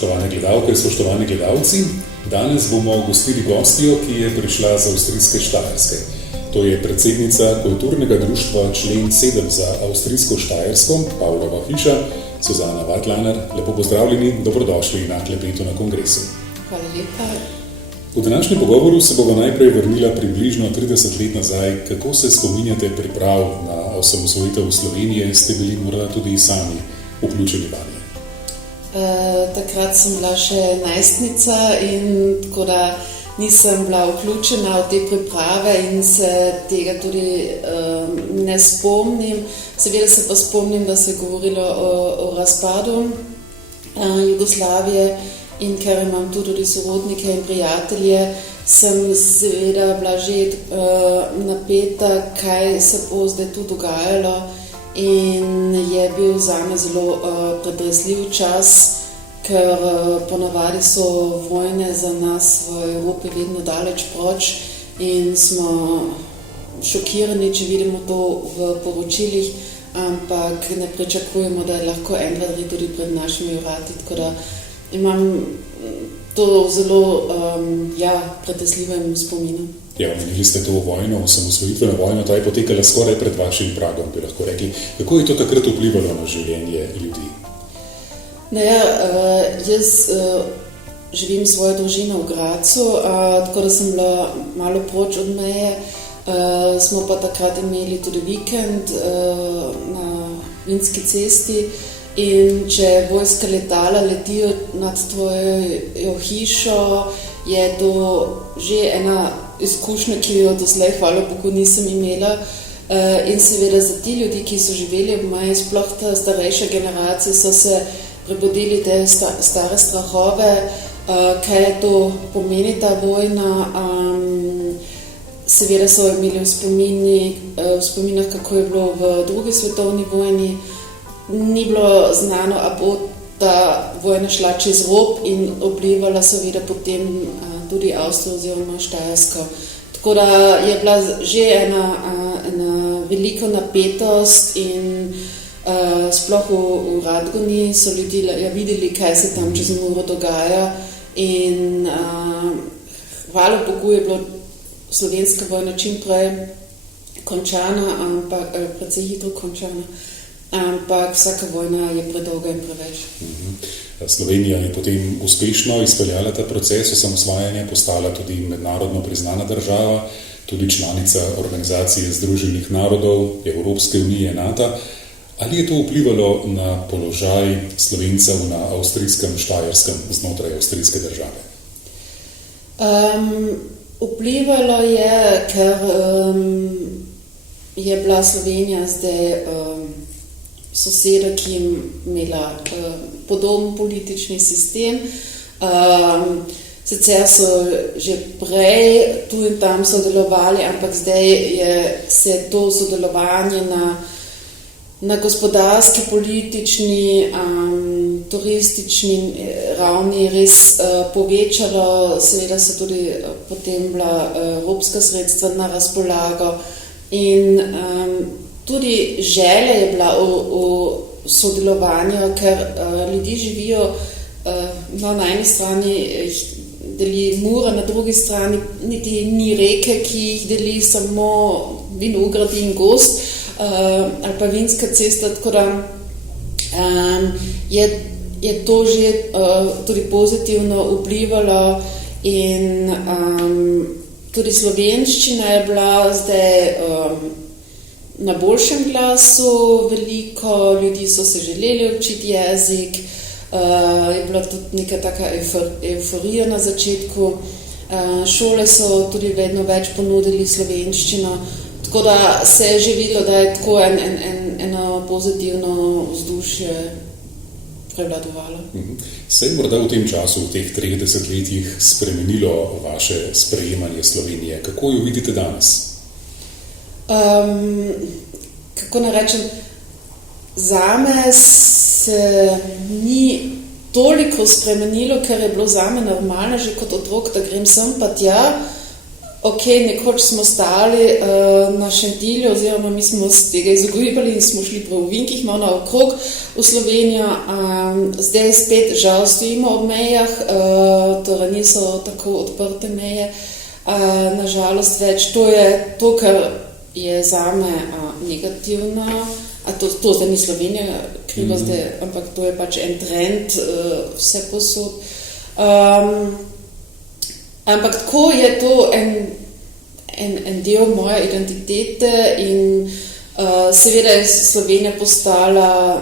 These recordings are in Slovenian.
spoštovane gledalke, spoštovani gledalci. Danes bomo gostili gostjo, ki je prišla z avstrijske Štajerske. To je predsednica kulturnega društva Člen 7 za avstrijsko Štajersko, Pavlova hiša, Suzana Weidlaner. Lepo pozdravljeni, dobrodošli na klepetu na kongresu. Hvala lepa. V današnjem pogovoru se bomo najprej vrnila približno 30 let nazaj. Kako se spominjate priprav na osamosvojitev Slovenije? Ste bili morda tudi sami vključeni vanje? Takrat sem bila še najstnica in tako da nisem bila vključena v te priprave in se tega tudi ne spomnim. Seveda se pa spomnim, da se je govorilo o razpadu Jugoslavije in ker imam tudi sorodnike in prijatelje, sem seveda bila že napeta, kaj se bo zdaj tu dogajalo. In je bil zame zelo pretresljiv čas, ker ponavadi so vojne za nas v Evropi vedno daleč proč in smo šokirani, če vidimo to v poročilih, ampak ne pričakujemo, da je lahko enkrat tudi pred našimi vrati. Tako da imam to zelo pretresljivem spominu. Ja, omenili ste to vojno, osamosvojitveno vojno, ta je potekala skoraj pred vašim pragom, bi lahko rekli. Kako je to takrat vplivalo na življenje ljudi? Jaz živim s svojo družino v Grazu, tako da sem bila malo proč od meje. Smo pa takrat imeli tudi vikend na Vinski cesti in če vojska letala letijo nad tvojo hišo, je to že ena izkušnja, ki jo doslej, hvala Bogu, nisem imela. In seveda za ti ljudi, ki so živeli ob meji, sploh ta starejša generacija, so se prebudili te stare strahove, kaj je to pomeni ta vojna. Seveda so imeli v spominah, kako je bilo v drugi svetovni vojni. Ni bilo znano, a bo ta vojna šla čez rob in vplivala seveda potem tudi Avstrijo oziroma Štajersko. Tako da je bila že ena velika napetost in sploh v Radgoni so ljudje videli, kaj se tam čez Muro dogaja in hvala Bogu je bila slovenska vojna čim prej končana, ampak precej hitro končana. Ampak vsaka vojna je predolga in preveč. Slovenija je potem uspešno izpeljala ta proces osamosvajanja, postala tudi mednarodno priznana država, tudi članica Organizacije združenih narodov, Evropske unije, NATO. Ali je to vplivalo na položaj Slovencev na avstrijskem Štajerskem znotraj avstrijske države? Vplivalo je, ker je bila Slovenija zdaj soseda, ki je imela podoben politični sistem. Sicer so že prej tu in tam sodelovali, ampak zdaj se to sodelovanje na gospodarski, politični, turistični ravni res povečalo. Seveda so tudi potem bila evropska sredstva na razpolago in tudi želja je bila v sodelovanju, ker ljudje živijo na eni strani deli Mura, na drugi strani niti ni reke, ki jih deli samo vinogradi in gozd ali pa Vinska cesta, tako da je to že tudi pozitivno vplivalo in tudi slovenščina je bila zdaj na boljšem glasu, veliko ljudi so se želeli učiti jezik, je bila tudi neka taka euforija na začetku, šole so tudi vedno več ponudili slovenščino, tako da se je že videlo, da je tako eno pozitivno vzdušje prevladovalo. Se je morda v tem času, v teh 30 letih spremenilo vaše sprejemanje Slovenije? Kako jo vidite danes? Kako ne rečem, zame se ni toliko spremenilo, ker je bilo zame normalno že kot otrok, da grem sem pa tja, ok, nekoč smo stali na Šentilju, oziroma mi smo z tega izogibali in smo šli po ovinkih malo naokrog v Slovenijo. Zdaj spet žal stojimo ob mejah, torej niso tako odprte meje. Nažalost več, to je to, kar je zame negativno, to zdaj ni Slovenija kriva zdaj, ampak to je pač en trend vse posod. Ampak tako je to en del moje identitete in seveda je Slovenija postala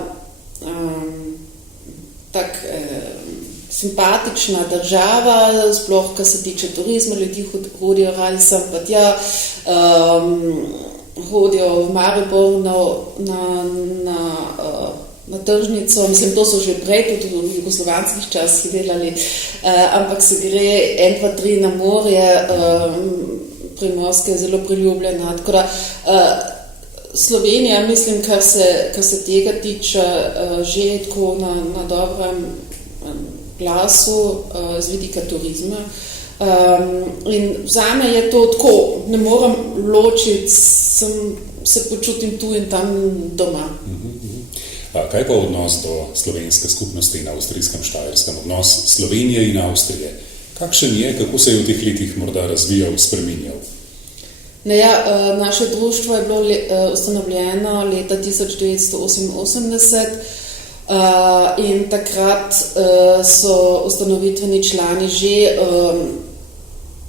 simpatična država, sploh kar se tiče turizma, ljudi hodijo radi sem pa tja, hodijo v Maribor na tržnico, mislim, to so že prej, tudi v jugoslovanskih časih delali, ampak se gre 1, 2, 3 na morje, Primorska je zelo priljubljena, tako da Slovenija, mislim, kar se tega tiče, že tako na dobrem glasu z vidika turizma. In zame je to tako, ne moram ločiti, se počutim tu in tam doma. Kaj pa odnos do slovenske skupnosti na avstrijskem Štajerskem, odnos Slovenije in Avstrije? Kakšen je, kako se je v teh letih morda razvijal, spreminjal? Naše društvo je bilo ustanovljeno leta 1988 in takrat so ustanovitveni člani že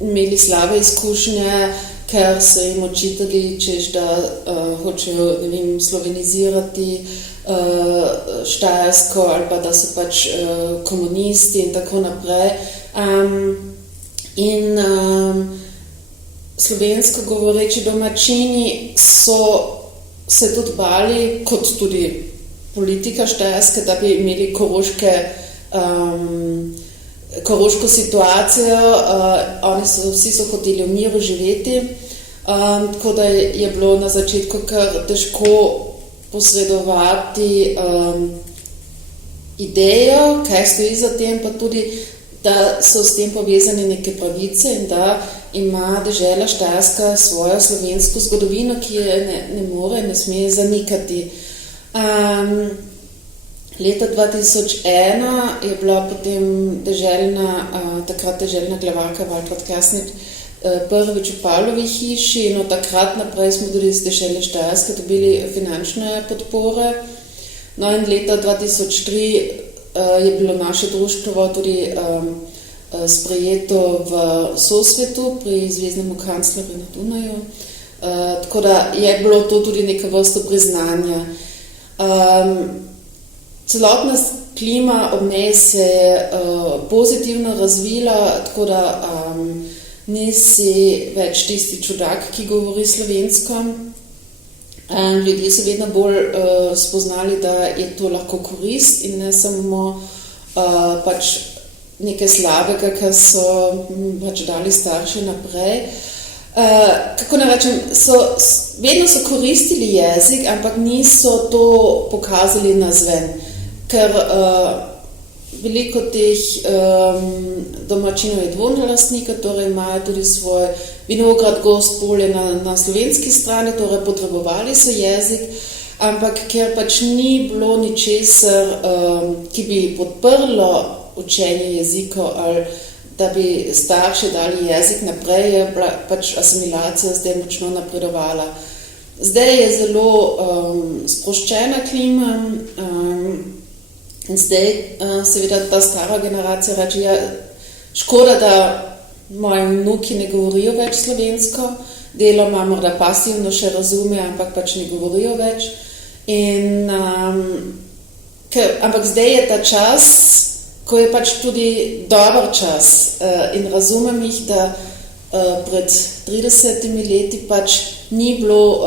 imeli slabe izkušnje, ker so jim očitali, češ da hočejo, ne vem, slovenizirati Štajersko ali pa da so pač komunisti in tako naprej. Slovensko govoreči domačini so se tudi bali, kot tudi politika Štajerske, da bi imeli koroško situacijo. Vsi so hoteli v miru živeti, tako da je bilo na začetku kar težko posredovati idejo, kaj stoji za tem, pa tudi, da so s tem povezane neke pravice in da ima dežela Štajerska svojo slovensko zgodovino, ki je ne more, ne sme zanikati. Leta 2001 je bila potem takrat deželna glavarka Valtrat Krasnič prvič v Pavlovi hiši in od takrat naprej smo tudi iz dežele Štajerske dobili finančne podpore. No in leta 2003 je bilo naše društvo tudi sprejeto v Sosvetu pri zvezdnemu kanclerju na Dunaju, tako da je bilo to tudi neka vrsta priznanja. Celotna klima ob njej se je pozitivno razvila, tako da nisi več tisti čudak, ki govori slovensko. Ljudje so vedno bolj spoznali, da je to lahko korist in ne samo pač nekaj slabega, kar so pač dali starši naprej. Kako ne rečem, vedno so koristili jezik, ampak niso to pokazali nazven, ker veliko teh domačinov je dvojnolastnika, torej imajo tudi svoj vinograd, gozd, polje na slovenski strani, torej potrebovali so jezik, ampak ker pač ni bilo ničesar, ki bi podprlo učenje jezikov ali da bi starši dali jezik naprej, je pač asimilacija zdaj močno napredovala. Zdaj je zelo sproščena klima in zdaj seveda ta stara generacija reče, škoda, da moji vnuki ne govorijo več slovensko, deloma morda pasivno še razume, ampak pač ne govorijo več. Ampak zdaj je ta čas, ko je pač tudi dober čas in razumem jih, da pred 30 leti pač ni bilo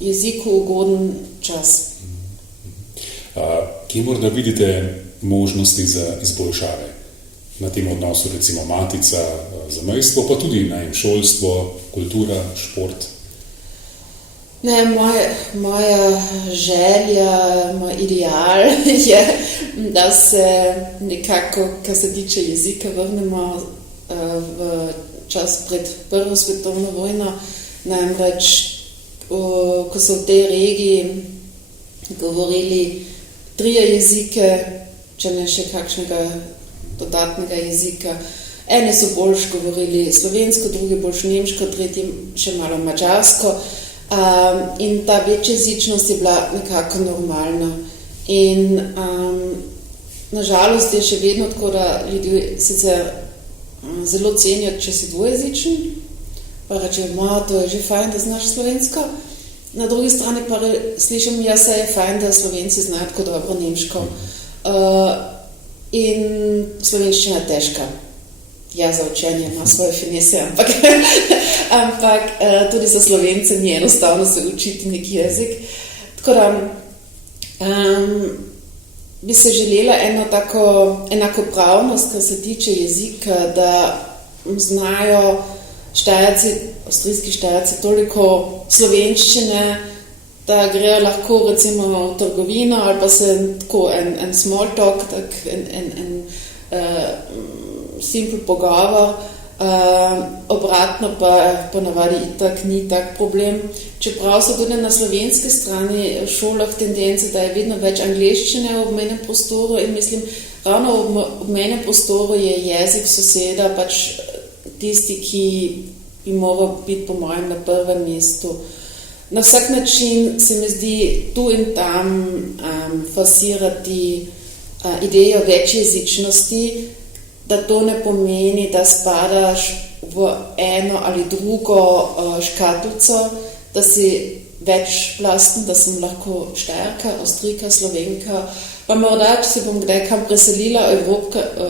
jeziku ugoden čas. Kje morda vidite možnosti za izboljšave na tem odnosu, recimo matica, zamejstvo, pa tudi šolstvo, kultura, šport? Moja želja, moj ideal je, da se nekako, kar se tiče jezika, vrnemo v čas pred Prvo svetovno vojno, namreč, ko so v tej regiji govorili 3 jezike, če ne še kakšnega dodatnega jezika. Eni so boljš govorili slovensko, drugi boljš nemško, tretji še malo mađarsko. In ta večjezičnost je bila nekako normalna. In nažalost je še vedno tako, da ljudje sicer zelo cenijo, če si dvojezičen, pa rečejo, to je že fajn, da znaš slovensko. Na drugi strani pa slišim, se je fajn, da Slovenci znajo tako dobro nemško. In slovenščina je težka. Ja, za učenje ima svoje finese, ampak tudi za Slovence ni enostavno se učiti neki jezik. Tako da bi se želela eno tako enakopravnost, kar se tiče jezika, da znajo Štajerci, avstrijski Štajerci toliko slovenščine, da grejo lahko recimo v trgovino ali pa se tako en small talk, en simple pogovor, obratno pa ponavadi itak ni tak problem. Čeprav so tudi na slovenski strani v šolah tendence, da je vedno več angleščine v obmejnem prostoru in mislim, ravno v obmejnem prostoru je jezik soseda pač tisti, ki bi moral biti po mojem na prvem mestu. Na vsak način se mi zdi tu in tam forsirati idejo večjezičnosti, da to ne pomeni, da spadaš v eno ali drugo škatlico, da si večplasten, da sem lahko Štajerka, Avstrijka, Slovenka, pa morda, če se bom kdaj kam preselila,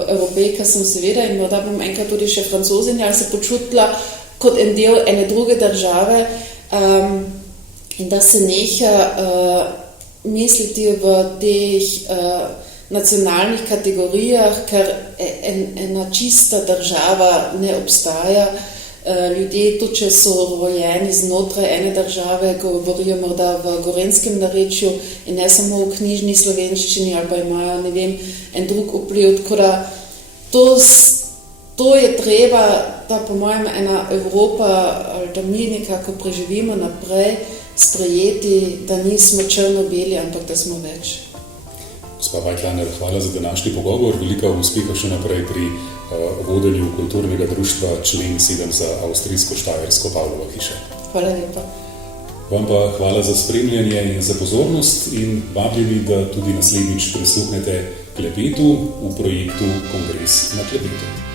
Evropejka sem seveda in morda bom enkrat tudi še Francozinja, ali se počutila kot en del ene druge države in da se neha misliti v teh nacionalnih kategorijah, ker ena čista država ne obstaja. Ljudje, tudi če so rojeni znotraj ene države, govorijo morda v gorenjskem narečju in ne samo v knjižni slovenščini ali pa imajo, ne vem, en drug vpliv. Tako da to je treba, da po mojem ena Evropa, ali da mi nekako preživimo naprej, sprejeti, da nismo črno-beli, ampak da smo več. Gospa Vajtlaner, hvala za današnji pogovor. Velika uspeha še naprej pri vodenju kulturnega društva Člen 7 za avstrijsko-štajersko Pavlova hiša. Hvala lepa. Vam pa hvala za spremljanje in za pozornost in vabljeni, da tudi naslednjič prisluhnete klepetu v projektu Kongres na klepetu.